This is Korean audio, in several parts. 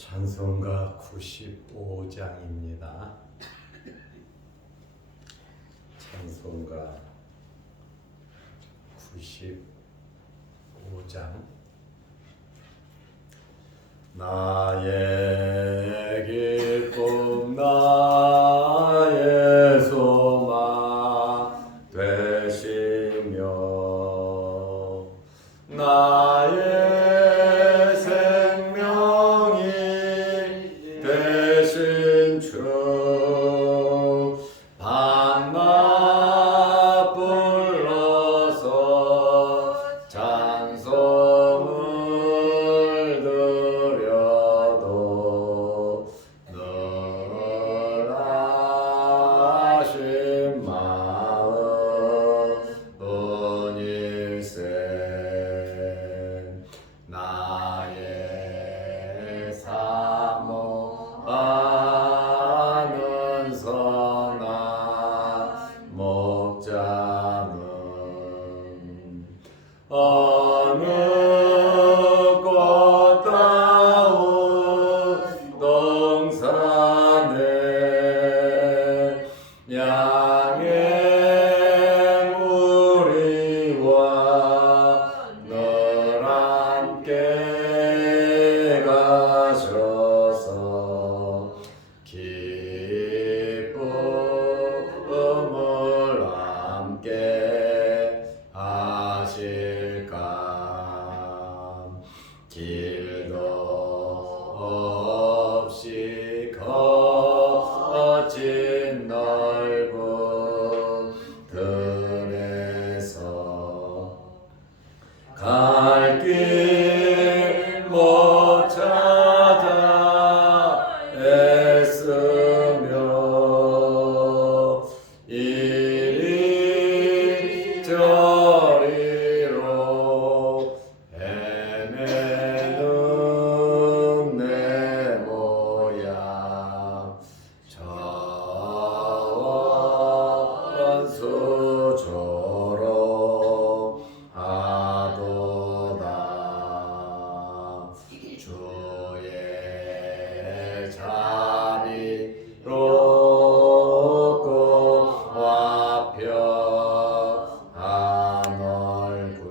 찬송가 95장입니다. 찬송가 95장. 나의 기쁨 나의 소망 되시며 나의 생명이 되신 주 밤낮 불러서 찬송을 드려도 늘 하신 마음뿐일세. 나의 사모하는 선한 목자는 어느 꽃다운 동산에 양의 무리와 늘 함께 가셔서 기쁨을 함께 하실까. 길도 없이 거친 넓은 들에서 갈 길 못 찾아 애쓰며 이리저리로 헤매는 내 모양 저원수조로 하도다. 주의 자비롭고 화평한 얼굴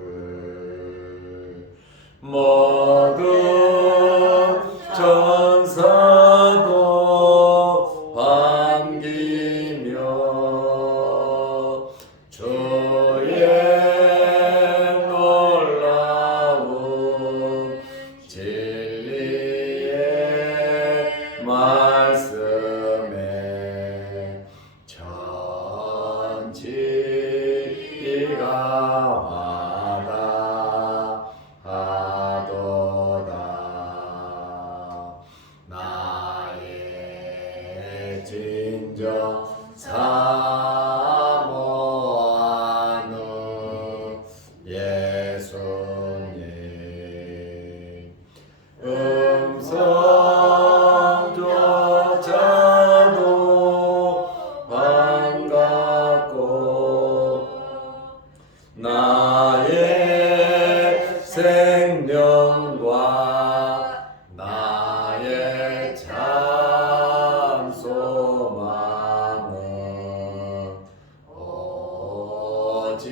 모든 천사도 반기며 주의 놀라운 진리의 말씀에 천지가 화답하도다. 나의 진정 사모하는 예수님 음성조차도 반갑고 나의 생명과 나의 참 소망은 오직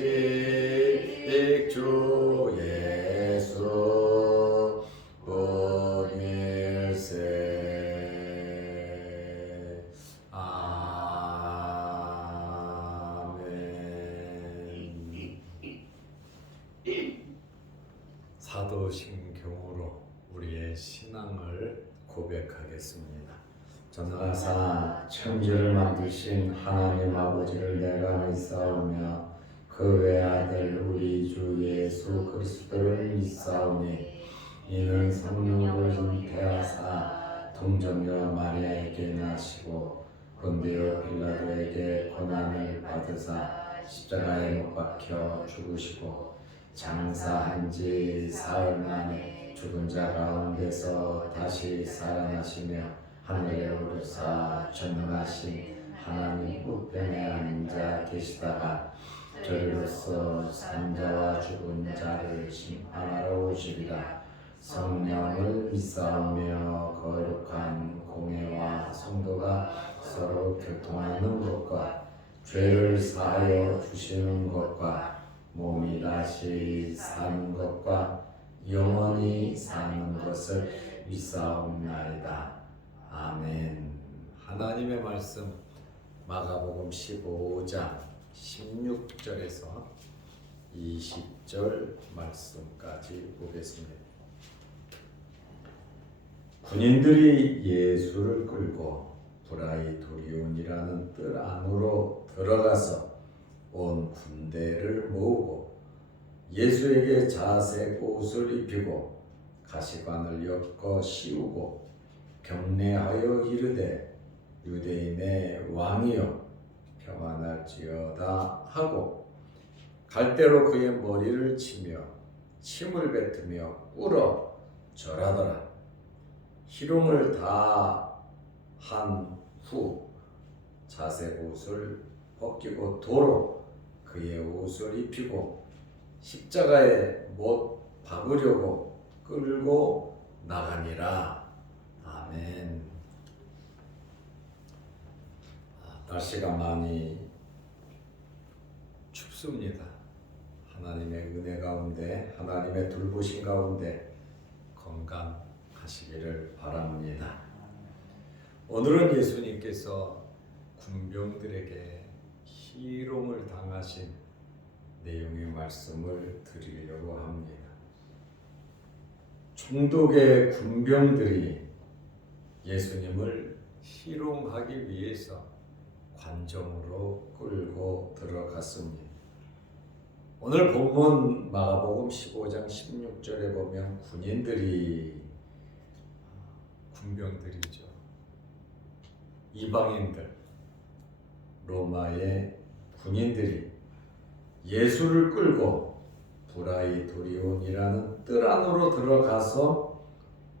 주 예수 뿐일세. 아멘. 사도신경으로 우리의 신앙을 고백하겠습니다. 전능하사 천지를 만드신 하나님 아버지를 내가 믿사오며 그 외아들 우리 주 예수 그리스도를 믿사오니 이는 성령으로 잉태하사 동정녀 마리아에게 나시고 본디오 빌라도에게 고난을 받으사 십자가에 못 박혀 죽으시고 장사한 지 사흘 만에 죽은 자 가운데서 다시 살아나시며 하늘에 오르사 전능하신 하나님 우편에 앉아 계시다가 저리로서 산자와 죽은 자를 심판하러 오시리라. 성령을 믿사오며 거룩한 공회와 성도가 서로 교통하는 것과 죄를 사하여 주시는 것과 몸이 다시 사는 것과 영원히 사는 것을 믿사옵나이다. 아멘. 하나님의 말씀 마가복음 15장 16절에서 20절 말씀까지 보겠습니다. 군인들이 예수를 끌고 브라이토리온이라는 뜰 안으로 들어가서 온 군대를 모으고 예수에게 자색 옷을 입히고 가시관을 엮어 씌우고 경례하여 이르되 유대인의 왕이여 평안할지어다 하고 갈대로 그의 머리를 치며 침을 뱉으며 꿇어 절하더라. 희롱을 다 한 후 자색 옷을 벗기고 도로 그의 옷을 입히고 십자가에 못 박으려고 끌고 나가니라. 아멘. 날씨가 많이 춥습니다. 하나님의 은혜 가운데, 하나님의 돌보심 가운데 건강하시기를 바랍니다. 오늘은 예수님께서 군병들에게 희롱을 당하신 내용의 말씀을 드리려고 합니다. 총독의 군병들이 예수님을 희롱하기 위해서 관정으로 끌고 들어갔습니다. 오늘 본문 마가복음 15장 16절에 보면 군병들이죠. 이방인들, 로마의 군인들이 예수를 끌고 브라이토리온이라는 뜰 안으로 들어가서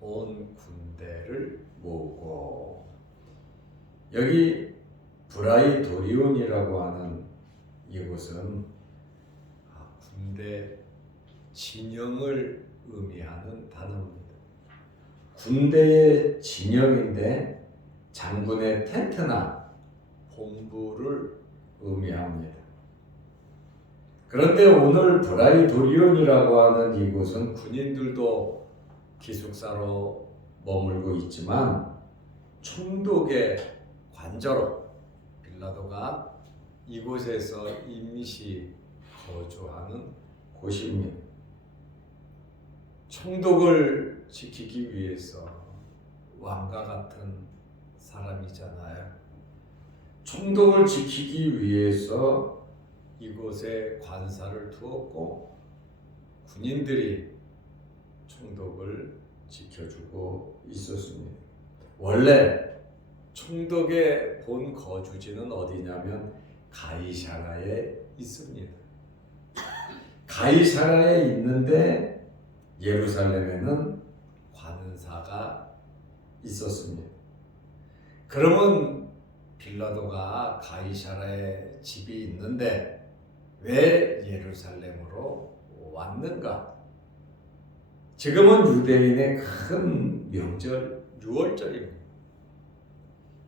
온 군대를 모으고, 여기 브라이토리온이라고 하는 이곳은 군대 진영을 의미하는 단어입니다. 군대의 진영인데 장군의 텐트나 본부를 의미합니다. 그런데 오늘 브라이토리온이라고 하는 이곳은 군인들도 기숙사로 머물고 있지만 총독의 관저로 빌라도가 이곳에서 임시 거주하는 곳입니다. 총독을 지키기 위해서 왕과 같은 사람이잖아요. 총독을 지키기 위해서 이곳에 관사를 두었고 군인들이 총독을 지켜주고 있었습니다. 원래 총독의 본 거주지는 어디냐면 가이사라에 있습니다. 가이사라에 있는데 예루살렘에는 관사가 있었습니다. 그러면 빌라도가 가이사라에 집이 있는데 왜 예루살렘으로 왔는가? 지금은 유대인의 큰 명절 유월절입니다.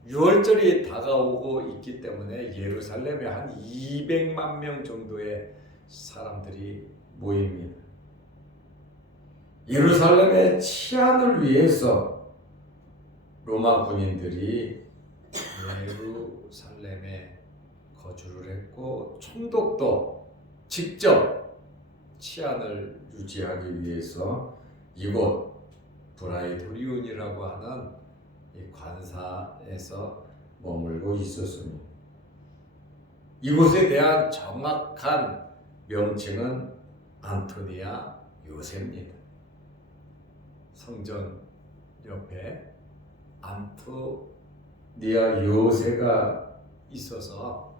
유월절이 다가오고 있기 때문에 예루살렘에 한 200만 명 정도의 사람들이 모입니다. 예루살렘의 치안을 위해서 로마 군인들이 예루살렘에 거주를 했고 총독도 직접 치안을 유지하기 위해서 이곳 브라이토리온이라고 하는 이 관사에서 머물고 있었습니다. 이곳에 대한 정확한 명칭은 안토니아 요새입니다. 성전 옆에 안토니아 요새가 있어서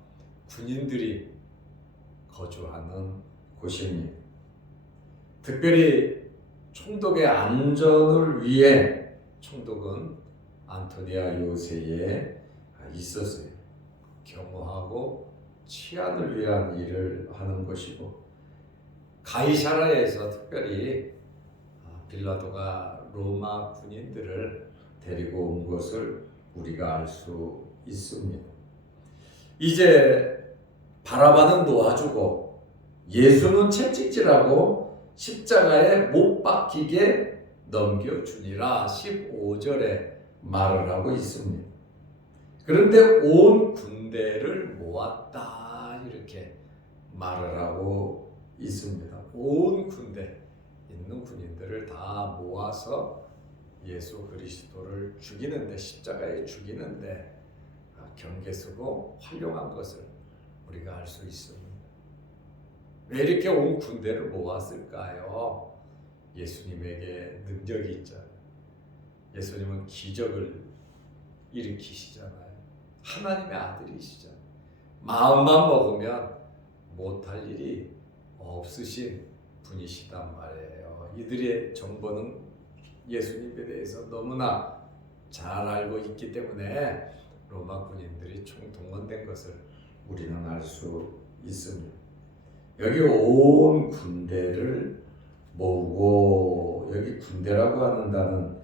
군인들이 거주하는 곳입니다. 특별히 총독의 안전을 위해 총독은 안토니아 요새에 있었어요. 경호하고 치안을 위한 일을 하는 것이고 가이사라에서 특별히 빌라도가 로마 군인들을 데리고 온 것을 우리가 알 수 있습니다. 이제 바라바는 놓아주고 예수는 채찍질하고 십자가에 못 박히게 넘겨주니라 15절에 말을 하고 있습니다. 그런데 온 군대를 모았다 이렇게 말을 하고 있습니다. 온 군대 있는 군인들을 다 모아서 예수 그리스도를 죽이는데, 십자가에 죽이는데 경계서고 활용한 것을 우리가 알 수 있습니다. 왜 이렇게 온 군대를 모았을까요? 예수님에게 능력이 있잖아요. 예수님은 기적을 일으키시잖아요. 하나님의 아들이시잖아요. 마음만 먹으면 못할 일이 없으신 분이시단 말이에요. 이들의 정보는 예수님에 대해서 너무나 잘 알고 있기 때문에 로마 군인들이 총동원된 것을 우리는 알 수 있습니다. 여기 온 군대를 모으고, 여기 군대라고 하는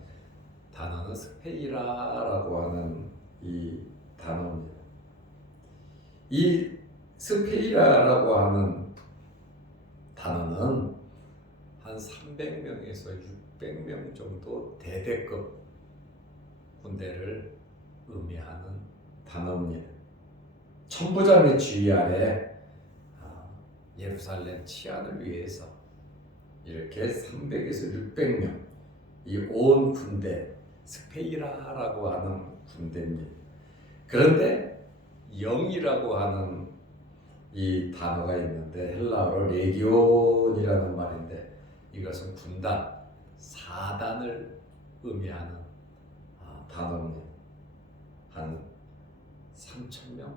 단어는 스페이라라고 하는 이 단어입니다. 이 스페이라라고 하는 단어는 한 300명에서 600명 정도 대대급 군대를 의미하는 단어입니다. 천부장의 지휘 아래 예루살렘 치안을 위해서 이렇게 300에서 600명, 이 온 군대, 스페이라라고 하는 군대입니다. 그런데 영이라고 하는 이 단어가 있는데 헬라어로 레기온이라는 말인데, 이것은 군단, 사단을 의미하는 단어입니다. 한 3,000명,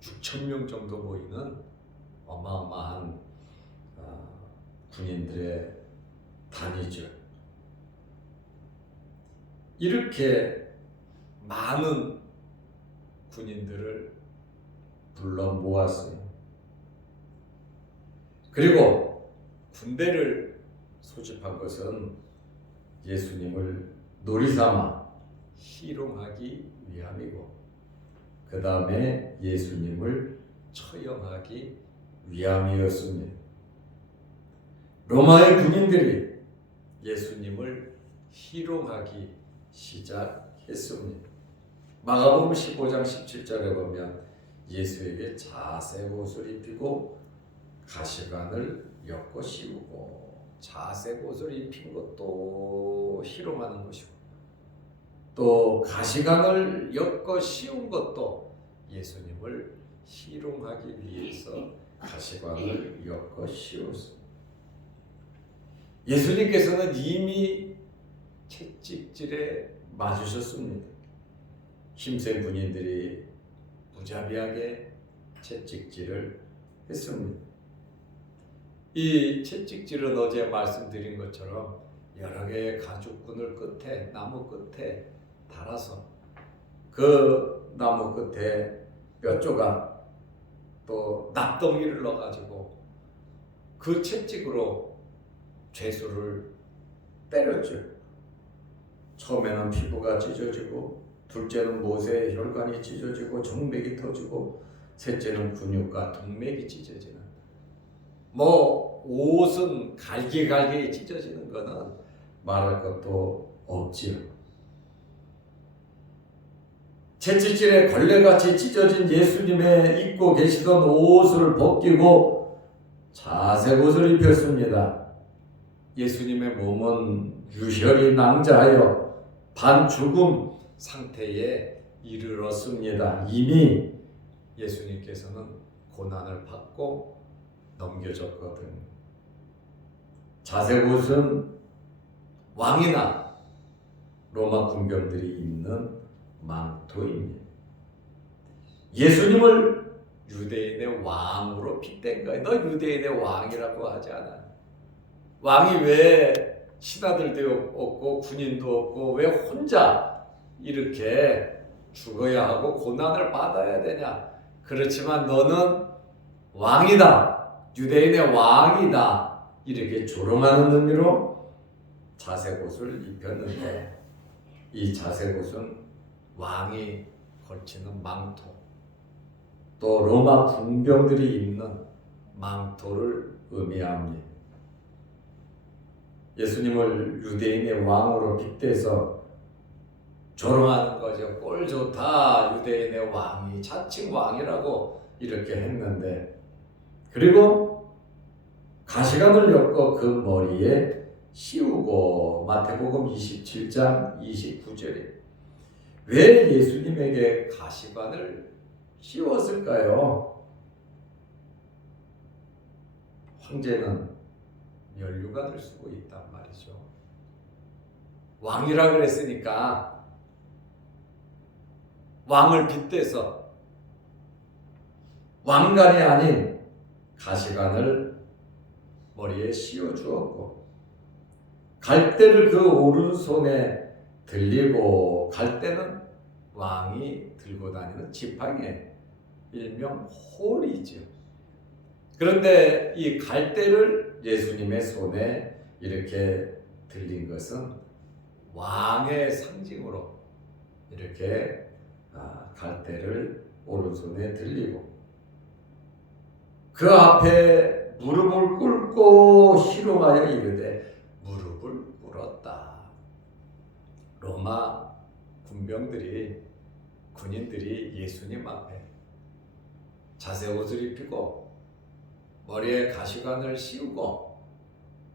6,000명 정도 모이는 어마어마한 군인들의 단위죠. 이렇게 많은 군인들을 불러 모았어요. 그리고 군대를 소집한 것은 예수님을 놀이삼아 희롱하기 위함이고, 그 다음에 예수님을 처형하기 위함이었습니다. 로마의 군인들이 예수님을 희롱하기 시작했습니다. 마가복음 15장 17절에 보면 예수에게 자색 옷을 입히고 가시관을 엮어 씌우고, 자색 옷을 입힌 것도 희롱하는 것이고, 또 가시관을 엮어 씌운 것도 예수님을 희롱하기 위해서 가시관을 엮어 씌웠습니다. 예수님께서는 이미 채찍질에 맞으셨습니다. 힘센 군인들이 무자비하게 채찍질을 했습니다. 이 채찍질은 어제 말씀드린 것처럼 여러 개의 가죽끈을 끝에, 나무 끝에 달아서 그 나무 끝에 뼈 조각, 또 납덩이를 넣어가지고 그 채찍으로 죄수를 때렸죠. 처음에는 피부가 찢어지고, 둘째는 모세의 혈관이 찢어지고 정맥이 터지고, 셋째는 근육과 동맥이 찢어지는, 옷은 갈기갈기 찢어지는 거는 말할 것도 없지요. 채찍질에 걸레같이 찢어진 예수님의 입고 계시던 옷을 벗기고 자색 옷을 입혔습니다. 예수님의 몸은 유혈이 낭자하여 반죽음 상태에 이르렀습니다. 이미 예수님께서는 고난을 받고 넘겨졌거든요. 자색 옷은 왕이나 로마 군병들이 입는 망토입니다. 예수님을 유대인의 왕으로 핏댄 거예요. 너 유대인의 왕이라고 하지 않아. 왕이 왜 신하들도 없고 군인도 없고 왜 혼자 이렇게 죽어야 하고 고난을 받아야 되냐? 그렇지만 너는 왕이다, 유대인의 왕이다, 이렇게 조롱하는 의미로 자색옷을 입혔는데 이 자색옷은 왕이 걸치는 망토, 또 로마 군병들이 입는 망토를 의미합니다. 예수님을 유대인의 왕으로 빗대서 조롱하는 거죠. 꼴 좋다, 유대인의 왕이, 자칭 왕이라고 이렇게 했는데, 그리고 가시관을 엮어 그 머리에 씌우고, 마태복음 27장 29절에 왜 예수님에게 가시관을 씌웠을까요? 황제는 면류관을 쓰고 있단 말이죠. 왕이라 그랬으니까 왕을 빗대서 왕관이 아닌 가시관을 머리에 씌워 주었고, 갈대를 그 오른손에 들리고, 갈대는 왕이 들고 다니는 지팡이, 일명 홀이죠. 그런데 이 갈대를 예수님의 손에 이렇게 들린 것은 왕의 상징으로 이렇게 갈대를 오른손에 들리고, 그 앞에 무릎을 꿇고 희롱하여 이르되 무릎을 꿇었다. 로마 군인들이 예수님 앞에 자색옷을 입히고 머리에 가시관을 씌우고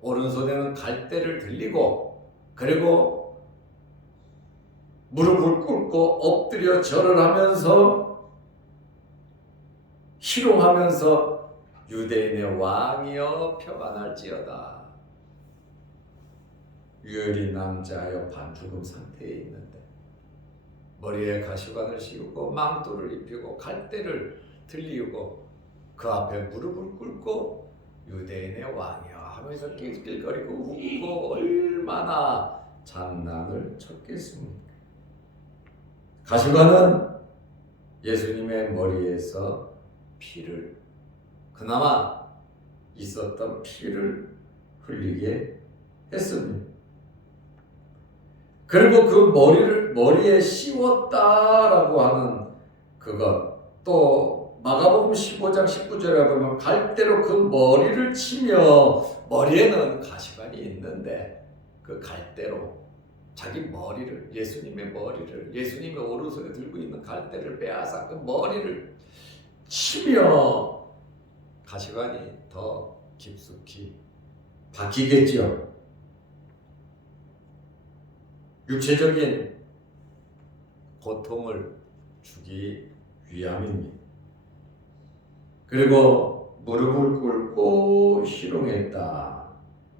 오른손에는 갈대를 들리고, 그리고 무릎을 꿇고 엎드려 절을 하면서 희롱하면서 유대인의 왕이여 평안할지어다. 유혈이 남자하여 반죽음 상태에 있는데 머리에 가시관을 씌우고 망토를 입히고 갈대를 들리고 그 앞에 무릎을 꿇고 유대인의 왕이여 하면서 낄낄거리고 웃고 얼마나 장난을 쳤겠습니까? 가시관은 예수님의 머리에서 피를, 그나마 있었던 피를 흘리게 했습니다. 그리고 그 머리에 씌웠다라고 하는 그것, 또 마가복음 15장 19절에 보면 갈대로 그 머리를 치며, 머리에는 가시관이 있는데 그 갈대로 자기 머리를, 예수님의 머리를, 예수님의 오른손에 들고 있는 갈대를 빼앗아 그 머리를 치며 가시관이 더 깊숙이 박히겠죠. 육체적인 고통을 주기 위함입니다. 그리고 무릎을 꿇고 희롱했다.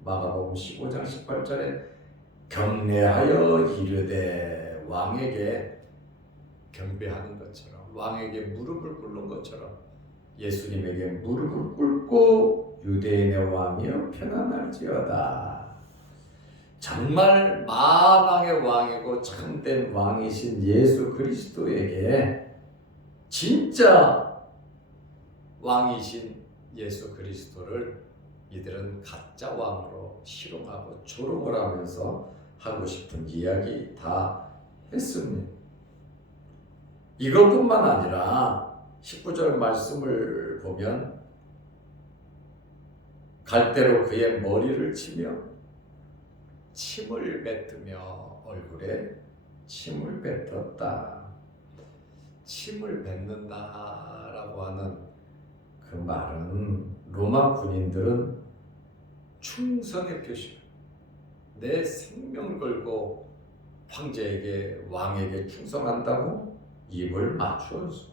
마가복음 15장 18절에 경례하여 이르되, 왕에게 경배하는 것처럼, 왕에게 무릎을 꿇는 것처럼 예수님에게 무릎을 꿇고 유대인의 왕이여 평안할지어다. 정말 만왕의 왕이고 참된 왕이신 예수 그리스도에게, 진짜 왕이신 예수 그리스도를 이들은 가짜 왕으로 희롱하고 조롱을 하면서 하고 싶은 이야기 다 했습니다. 이것뿐만 아니라 19절 말씀을 보면 갈대로 그의 머리를 치며 침을 뱉으며 얼굴에 침을 뱉었다. 침을 뱉는다라고 하는 그 말은 로마 군인들은 충성의 표시, 내 생명을 걸고 황제에게, 왕에게 충성한다고 입을 맞추었어.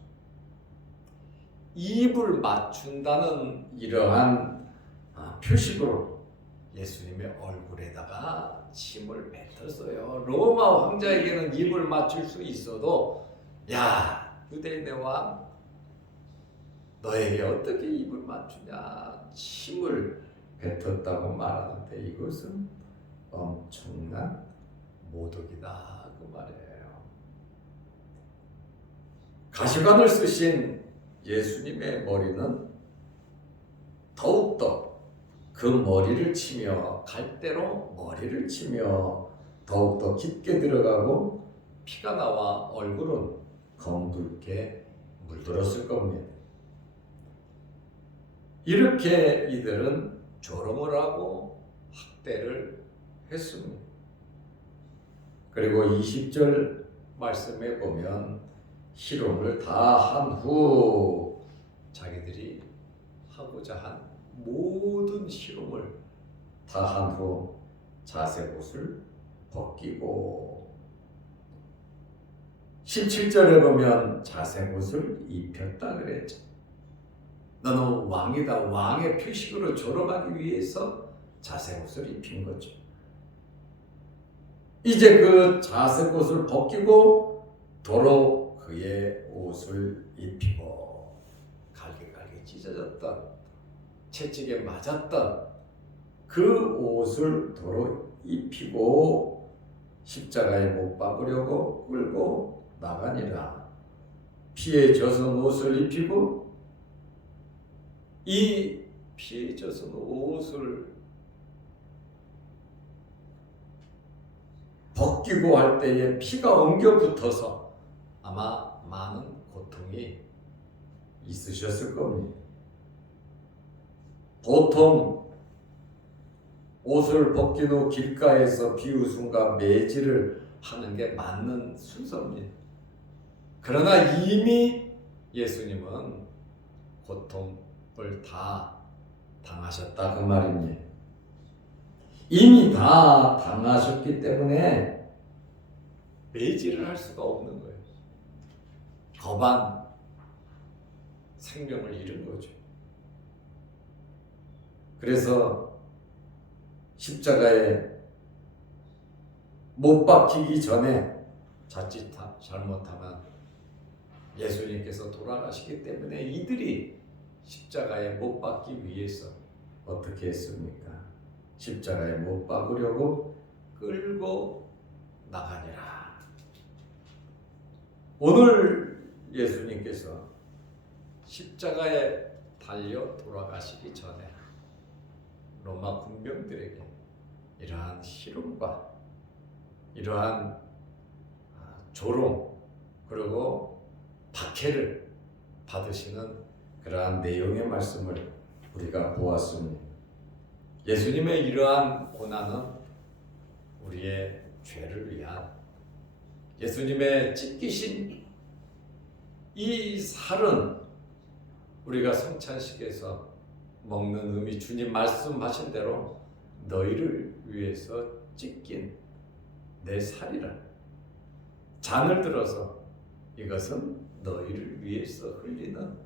입을 맞춘다는 이러한 표식으로 예수님의 얼굴에다가 침을 뱉었어요. 로마 황제에게는 입을 맞출 수 있어도, 야, 유대인의 왕, 너에게 어떻게 입을 맞추냐, 침을 뱉었다고 말하는데 이것은 엄청난 모독이다 그 말이에요. 가시관을 쓰신 예수님의 머리는 더욱더 그 머리를 치며 갈대로 머리를 치며 더욱더 깊게 들어가고 피가 나와 얼굴은 검붉게 물들었을 겁니다. 이렇게 이들은 조롱을 하고 학대를 했습니다. 그리고 20절 말씀에 보면 희롱을 다 한 후 자기들이 하고자 한 모든 희롱을 다 한 후 자색옷을 벗기고 17절에 보면 자색옷을 입혔다 그랬죠. 너는 왕이다. 왕의 표식으로 조롱하기 위해서 자색옷을 입힌 거죠. 이제 그 자색옷을 벗기고 도로 그의 옷을 입히고 갈기갈기 찢어졌던 채찍에 맞았던 그 옷을 도로 입히고 십자가에 못 박으려고 끌고 나가니라. 피에 젖은 옷을 입히고 이 피에 젖은 옷을 벗기고 할 때에 피가 엉겨 붙어서 아마 많은 고통이 있으셨을 겁니다. 보통 옷을 벗긴 후 길가에서 비웃음과 매질을 하는 게 맞는 순서입니다. 그러나 이미 예수님은 고통을 다 당하셨다 그 말입니다. 이미 다 당하셨기 때문에 매질을 할 수가 없는 거예요. 거반 생명을 잃은 거죠. 그래서 십자가에 못 박히기 전에 자칫 잘못하면 예수님께서 돌아가시기 때문에 이들이 십자가에 못 박기 위해서 어떻게 했습니까? 십자가에 못 박으려고 끌고 나가니라. 오늘 예수님께서 십자가에 달려 돌아가시기 전에 로마 군병들에게 이러한 희롱과 이러한 조롱 그리고 박해를 받으시는 그러한 내용의 말씀을 우리가 보았습니다. 예수님의 이러한 고난은 우리의 죄를 위한 예수님의 찢기신 이 살은 우리가 성찬식에서 먹는 의미 주님 말씀하신 대로 너희를 위해서 찢긴 내 살이라. 잔을 들어서 이것은 너희를 위해서 흘리는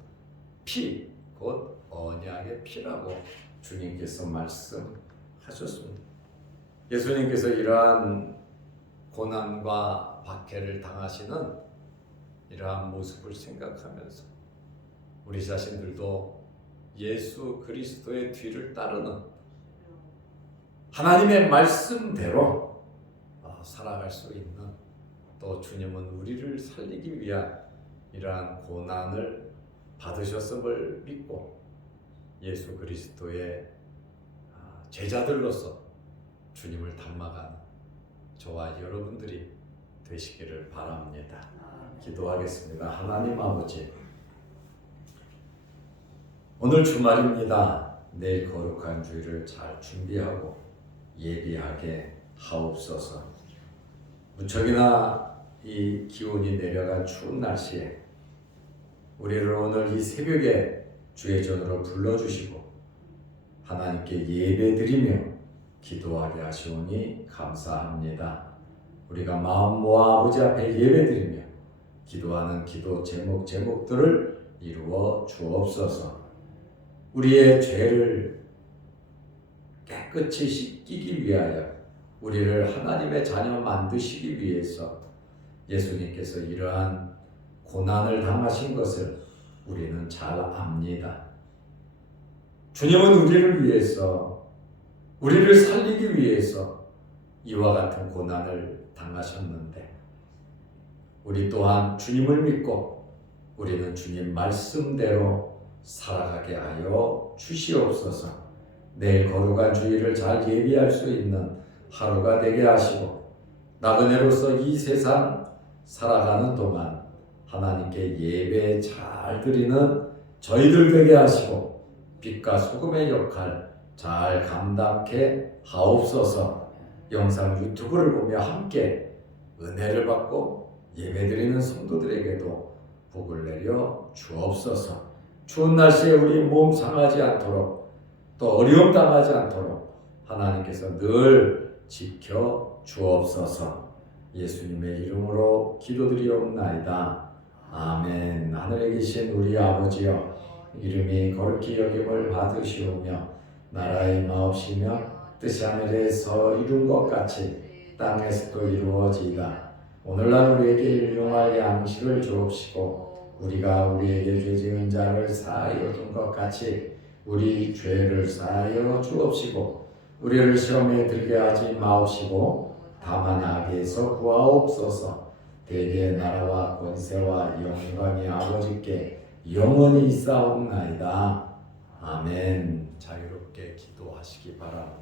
피, 곧 언약의 피라고 주님께서 말씀하셨습니다. 예수님께서 이러한 고난과 박해를 당하시는 이러한 모습을 생각하면서 우리 자신들도 예수 그리스도의 뒤를 따르는 하나님의 말씀대로 살아갈 수 있는, 또 주님은 우리를 살리기 위한 이러한 고난을 받으셨음을 믿고 예수 그리스도의 제자들로서 주님을 닮아가는 저와 여러분들이 되시기를 바랍니다. 기도하겠습니다. 하나님 아버지, 오늘 주말입니다. 내일 거룩한 주일을 잘 준비하고 예비하게 하옵소서. 무척이나 이 기온이 내려간 추운 날씨에 우리를 오늘 이 새벽에 주의 전으로 불러주시고 하나님께 예배드리며 기도하게 하시오니 감사합니다. 우리가 마음 모아 아버지 앞에 예배드리며 기도하는 기도 제목들을 이루어 주옵소서. 우리의 죄를 깨끗이 씻기기 위하여 우리를 하나님의 자녀 만드시기 위해서 예수님께서 이러한 고난을 당하신 것을 우리는 잘 압니다. 주님은 우리를 위해서, 우리를 살리기 위해서 이와 같은 고난을 당하셨는데 우리 또한 주님을 믿고 우리는 주님 말씀대로 살아가게 하여 주시옵소서. 내일 거룩한 주일을 잘 예비할 수 있는 하루가 되게 하시고 나그네로서 이 세상 살아가는 동안 하나님께 예배 잘 드리는 저희들 되게 하시고 빛과 소금의 역할 잘 감당케 하옵소서. 영상 유튜브를 보며 함께 은혜를 받고 예배드리는 성도들에게도 복을 내려 주옵소서. 추운 날씨에 우리 몸 상하지 않도록 또 어려움 당하지 않도록 하나님께서 늘 지켜 주옵소서. 예수님의 이름으로 기도드리옵나이다. 아멘. 하늘에 계신 우리 아버지여, 이름이 거룩히 여김을 받으시오며 나라의 마옵시며 뜻이 하늘에서 이룬 것 같이 땅에서도 이루어지이다. 오늘날 우리에게 일용할 양식을 주옵시고 우리가 우리에게 죄 지은 자를 사하여 준 것 같이 우리 죄를 사하여 주옵시고 우리를 시험에 들게 하지 마옵시고 다만 악에서 구하옵소서. 대개의 나라와 권세와 영광이 아버지께 영원히 있사옵나이다. 아멘. 자유롭게 기도하시기 바랍니다.